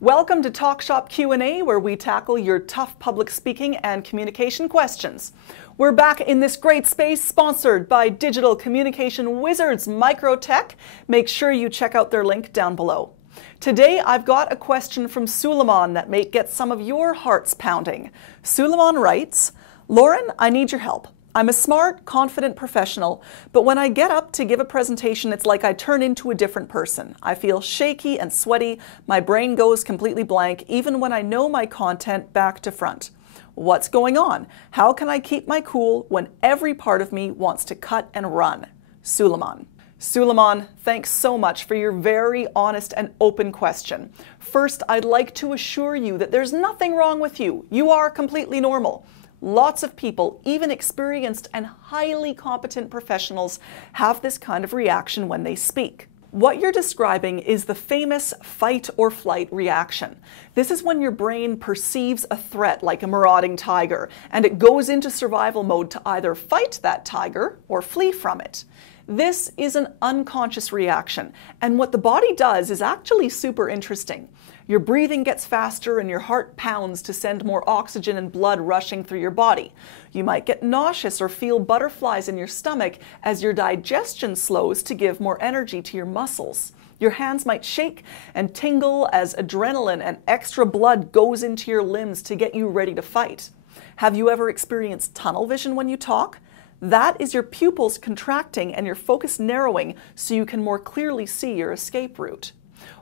Welcome to Talk Shop Q&A, where we tackle your tough public speaking and communication questions. We're back in this great space, sponsored by digital communication wizards Microtech. Make sure you check out their link down below. Today, I've got a question from Suleiman that may get some of your hearts pounding. Suleiman writes, Lauren, I need your help. I'm a smart, confident professional, but when I get up to give a presentation, it's like I turn into a different person. I feel shaky and sweaty. My brain goes completely blank, even when I know my content back to front. What's going on? How can I keep my cool when every part of me wants to cut and run? Suleiman. Suleiman, thanks so much for your very honest and open question. First, I'd like to assure you that there's nothing wrong with you. You are completely normal. Lots of people, even experienced and highly competent professionals, have this kind of reaction when they speak. What you're describing is the famous fight or flight reaction. This is when your brain perceives a threat like a marauding tiger, and it goes into survival mode to either fight that tiger or flee from it. This is an unconscious reaction, and what the body does is actually super interesting. Your breathing gets faster and your heart pounds to send more oxygen and blood rushing through your body. You might get nauseous or feel butterflies in your stomach as your digestion slows to give more energy to your muscles. Your hands might shake and tingle as adrenaline and extra blood goes into your limbs to get you ready to fight. Have you ever experienced tunnel vision when you talk? That is your pupils contracting and your focus narrowing so you can more clearly see your escape route.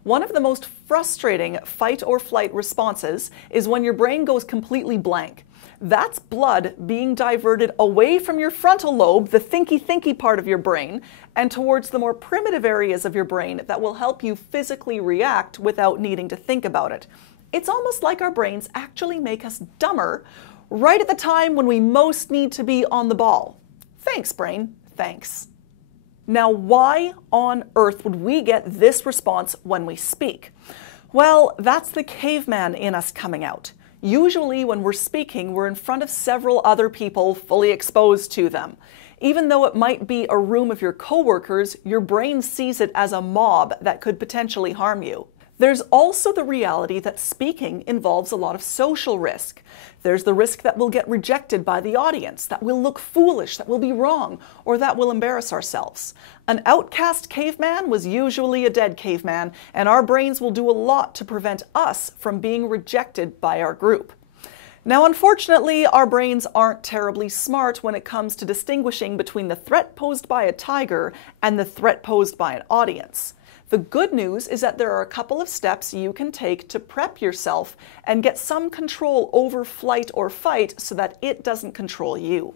One of the most frustrating fight or flight responses is when your brain goes completely blank. That's blood being diverted away from your frontal lobe, the thinky part of your brain, and towards the more primitive areas of your brain that will help you physically react without needing to think about it. It's almost like our brains actually make us dumber right at the time when we most need to be on the ball. Thanks, brain. Thanks. Now, why on earth would we get this response when we speak? Well, that's the caveman in us coming out. Usually when we're speaking, we're in front of several other people fully exposed to them. Even though it might be a room of your coworkers, your brain sees it as a mob that could potentially harm you. There's also the reality that speaking involves a lot of social risk. There's the risk that we'll get rejected by the audience, that we'll look foolish, that we'll be wrong, or that we'll embarrass ourselves. An outcast caveman was usually a dead caveman, and our brains will do a lot to prevent us from being rejected by our group. Now, unfortunately, our brains aren't terribly smart when it comes to distinguishing between the threat posed by a tiger and the threat posed by an audience. The good news is that there are a couple of steps you can take to prep yourself and get some control over flight or fight so that it doesn't control you.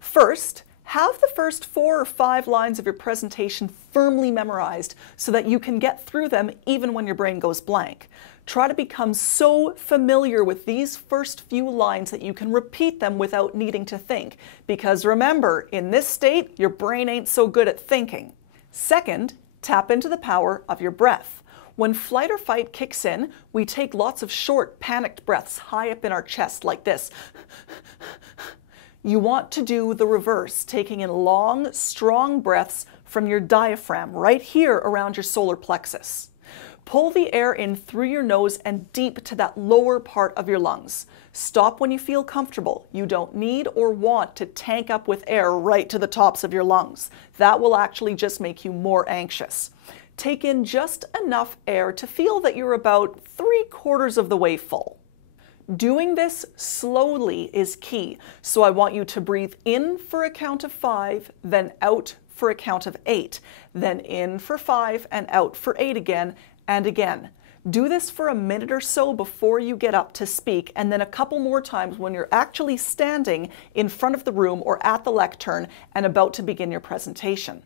First, have the first 4 or 5 lines of your presentation firmly memorized so that you can get through them even when your brain goes blank. Try to become so familiar with these first few lines that you can repeat them without needing to think. Because remember, in this state, your brain ain't so good at thinking. Second, tap into the power of your breath. When flight or fight kicks in, we take lots of short, panicked breaths high up in our chest like this. You want to do the reverse, taking in long, strong breaths from your diaphragm right here around your solar plexus. Pull the air in through your nose and deep to that lower part of your lungs. Stop when you feel comfortable. You don't need or want to tank up with air right to the tops of your lungs. That will actually just make you more anxious. Take in just enough air to feel that you're about 3/4 of the way full. Doing this slowly is key, so I want you to breathe in for a count of 5, then out for a count of 8, then in for 5 and out for 8 again and again. Do this for a minute or so before you get up to speak, and then a couple more times when you're actually standing in front of the room or at the lectern and about to begin your presentation.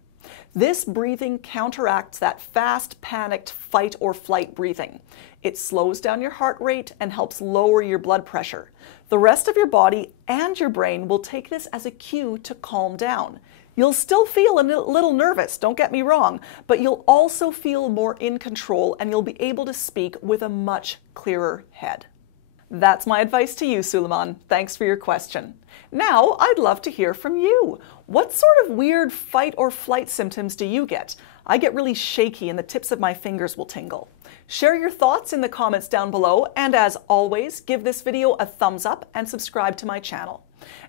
This breathing counteracts that fast, panicked fight or flight breathing. It slows down your heart rate and helps lower your blood pressure. The rest of your body and your brain will take this as a cue to calm down. You'll still feel a little nervous, don't get me wrong, but you'll also feel more in control and you'll be able to speak with a much clearer head. That's my advice to you, Suleiman. Thanks for your question. Now, I'd love to hear from you. What sort of weird fight or flight symptoms do you get? I get really shaky and the tips of my fingers will tingle. Share your thoughts in the comments down below, and as always, give this video a thumbs up and subscribe to my channel.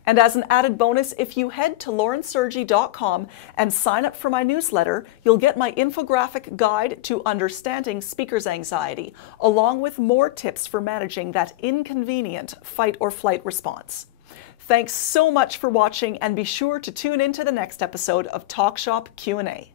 And as an added bonus, if you head to laurensergi.com and sign up for my newsletter, you'll get my infographic guide to understanding speaker's anxiety, along with more tips for managing that inconvenient fight or flight response. Thanks so much for watching, and be sure to tune in to the next episode of TalkShop Q&A.